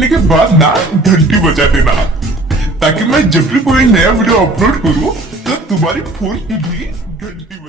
करने के बाद ना घंटी बजा देना, ताकि मैं जब भी कोई नया वीडियो अपलोड करूँ तो तुम्हारी फोन की भी घंटी